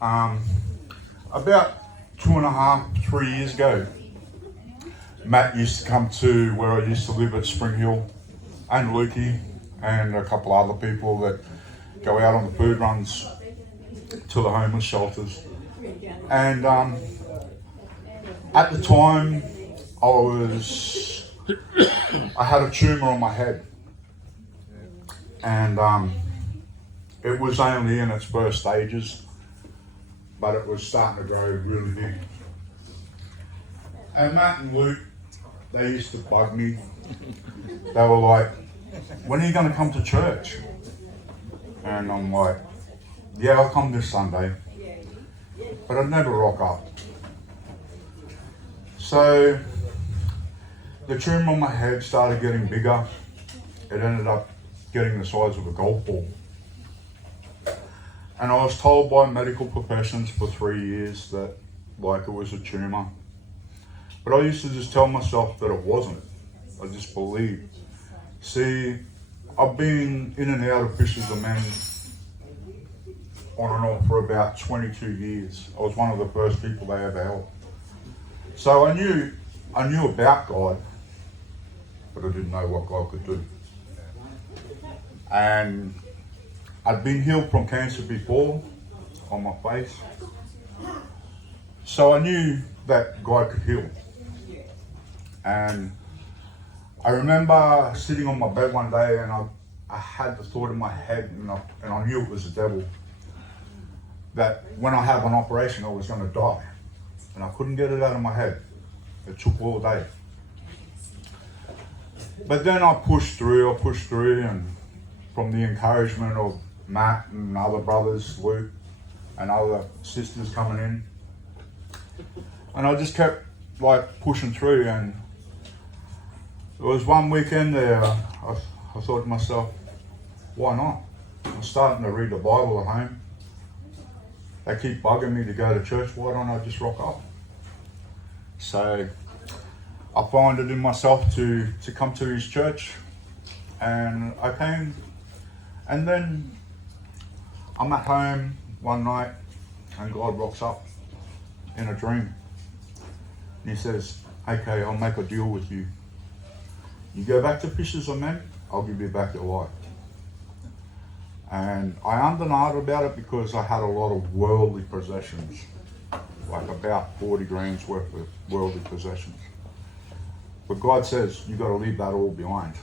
About 2.5, 3 years ago, Matt used to come to where I used to live at Spring Hill, and Lukey, and a couple other people that go out on the food runs to the homeless shelters. And at the time, I had a tumour on my head, and it was only in its first stages, but it was starting to grow really big. And Matt and Luke, they used to bug me. They were like, when are you going to come to church? And I'm like, yeah, I'll come this Sunday. But I'd never rock up. So the tumour on my head started getting bigger. It ended up getting the size of a golf ball. And I was told by medical professions for 3 years that like it was a tumour. But I used to just tell myself that it wasn't. I just believed. See, I've been in and out of Fishers of Men on and off for about 22 years. I was one of the first people they ever helped. So I knew about God, but I didn't know what God could do. And I'd been healed from cancer before on my face. So I knew that God could heal. And I remember sitting on my bed one day, and I had the thought in my head, and I knew it was the devil, that when I have an operation I was going to die. And I couldn't get it out of my head. It took all day. But then I pushed through, and from the encouragement of Matt and other brothers, Luke, and other sisters coming in, and I just kept like pushing through. And there was one weekend there, I thought to myself, why not? I'm starting to read the Bible at home. They keep bugging me to go to church, why don't I just rock up? So I find it in myself to come to his church, and I came. And then I'm at home one night, and God rocks up in a dream. And he says, okay, I'll make a deal with you. You go back to Fishers of Men, I'll give you back your life. And I undenied about it because I had a lot of worldly possessions, like about 40 grand's worth of worldly possessions. But God says, you got to leave that all behind.